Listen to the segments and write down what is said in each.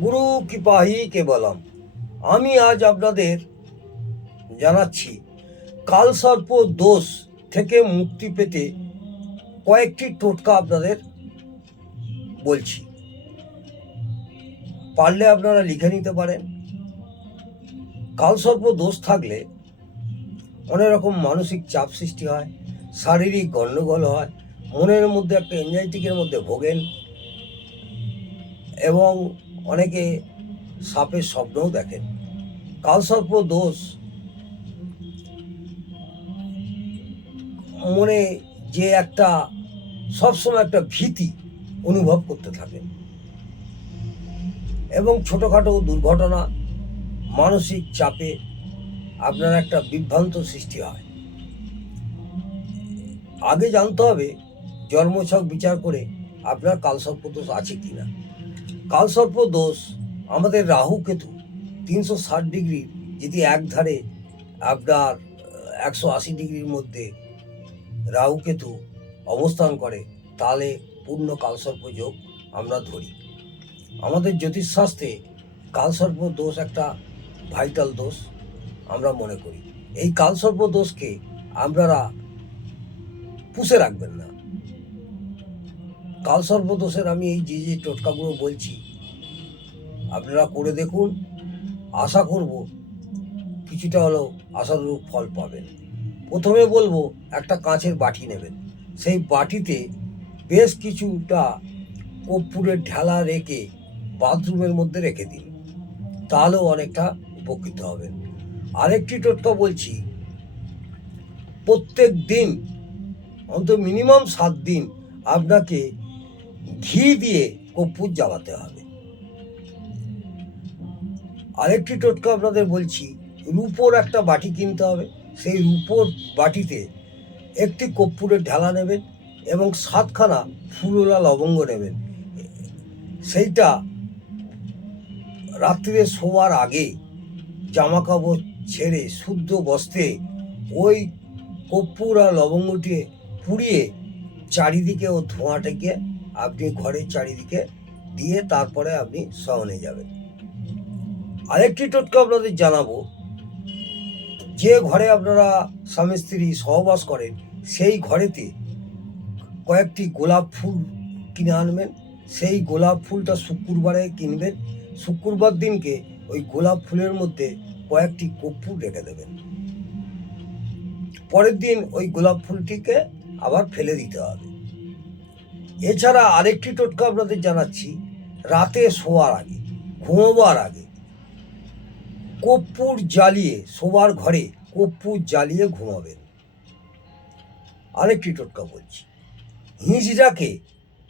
গুরু কৃপাহি কেবলম। আমি আজ আপনাদের জানাচ্ছি কালসর্প দোষ থেকে মুক্তি পেতে কয়েকটি টোটকা আপনাদের বলছি, পারলে আপনারা লিখে নিতে পারেন। কালসর্প দোষ থাকলে অনেক রকম মানসিক চাপ সৃষ্টি হয়, শারীরিক গণ্ডগোল হয়, মনের মধ্যে একটা এনজাইটিকের মধ্যে ভোগেন এবং অনেকে সাপের স্বপ্নও দেখেন। কালসর্প দোষ মনে যে একটা সবসময় একটা ভীতি অনুভব করতে থাকেন এবং ছোটোখাটো দুর্ঘটনা, মানসিক চাপে আপনার একটা বিভ্রান্ত সৃষ্টি হয়। আগে জানতে হবে জন্মছক বিচার করে আপনার কালসর্প দোষ আছে কিনা। কালসর্প দোষ আমাদের রাহু কেতু 360 ডিগ্রি যদি এক ধারে আপনার 180 ডিগ্রির মধ্যে রাহু কেতু অবস্থান করে তাহলে পূর্ণ কালসর্প যোগ আমরা ধরি। আমাদের জ্যোতিষশাস্ত্রে কালসর্প দোষ একটা ভাইটাল দোষ আমরা মনে করি। এই কালসর্প দোষকে আপনারা পুষে রাখবেন না। কালসর্প দোষের আমি এই যে টোটকাগুলো বলছি আপনারা করে দেখুন, আশা করব কিছুটা হলেও আশানুরূপ ফল পাবেন। প্রথমে বলবো একটা কাঁচের বাটি নেবেন, সেই বাটিতে বেশ কিছুটা কর্পূরের ঢেলা রেখে বাথরুমের মধ্যে রেখে দিন, তাহলেও অনেকটা উপকৃত হবেন। আরেকটি টোটকা বলছি, প্রত্যেক দিন অন্তত মিনিমাম 7 দিন আপনাকে ঘি দিয়ে কর্পূর জ্বালাতে হবে। আরেকটি টোটকা আপনাদের বলছি, রূপোর একটা বাটি কিনতে হবে, সেই রূপোর বাটিতে একটি কর্পূরের ঢালা নেবেন এবং 7খানা ফুলওলা লবঙ্গ নেবেন। সেইটা রাত্রিরে শোয়ার আগে জামা কাপড় ছেড়ে শুদ্ধ বস্ত্রে ওই কর্পূর আর লবঙ্গটি পুড়িয়ে চারিদিকে ও ধোঁয়াটাকে আপনি ঘরের চারিদিকে দিয়ে তারপরে আপনি শয়নে যাবেন। আরেকটি টোটকা আপনাদের জানাবো, যে ঘরে আপনারা স্বামী স্ত্রী সহবাস করেন সেই ঘরেতে কয়েকটি গোলাপ ফুল কিনে আনবেন। সেই গোলাপ ফুলটা শুক্রবারে কিনবেন, শুক্রবার দিনকে ওই গোলাপ ফুলের মধ্যে কয়েকটি কর্পূর রেখে দেবেন। পরের দিন ওই গোলাপ ফুলটিকে আবার ফেলে দিতে হবে। এছাড়া আরেকটি টোটকা আপনাদের জানাচ্ছি, রাতে শোয়ার আগে, ঘুমোবার আগে কর্পূর জ্বালিয়ে, শোবার ঘরে কর্পূর জ্বালিয়ে ঘুমাবেন। আরেকটি টোটকা বলছি,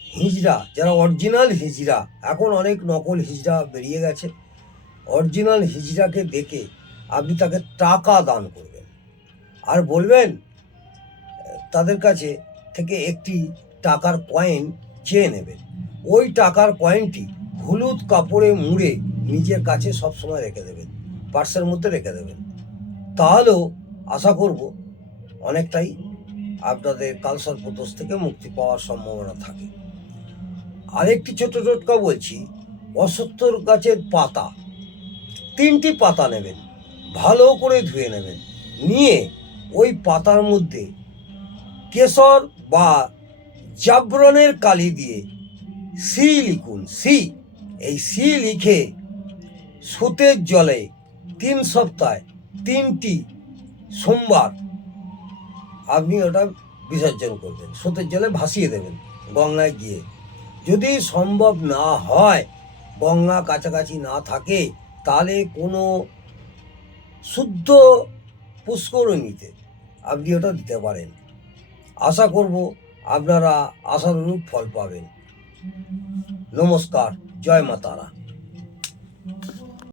হিজড়া যারা অরিজিনাল হিজড়া, এখন অনেক নকল হিজড়া বেরিয়ে গেছে, অরিজিনাল হিজড়াকে দেখে আপনি তাকে টাকা দান করবেন আর বলবেন তাদের কাছে থেকে একটি টাকার কয়েন চেয়ে নেবেন। ওই টাকার কয়েনটি হলুদ কাপড়ে মুড়ে নিজের কাছে সবসময় রেখে দেবেন, পার্সের মধ্যে রেখে দেবেন। তাহলেও আশা করব অনেকটাই আপনাদের কালসর্প দোষ থেকে মুক্তি পাওয়ার সম্ভাবনা থাকে। আরেকটি ছোট টোটকা বলছি, অশ্বত্থর গাছের পাতা 3টি পাতা নেবেন, ভালো করে ধুয়ে নেবেন, নিয়ে ওই পাতার মধ্যে কেশর বা জাফরানের কালি দিয়ে সি লিখুন। এই সি লিখে সুতের জলে 3 সপ্তাহে 3টি সোমবার আপনি ওটা বিসর্জন করবেন, সুতের জলে ভাসিয়ে দেবেন গঙ্গায় গিয়ে। যদি সম্ভব না হয়, গঙ্গা কাছাকাছি না থাকে, তাহলে কোনো শুদ্ধ পুষ্করিণীতে আপনি ওটা দিতে পারেন। আশা করব আপনারা আশানুরূপ ফল পাবেন। নমস্কার, জয় মা তারা।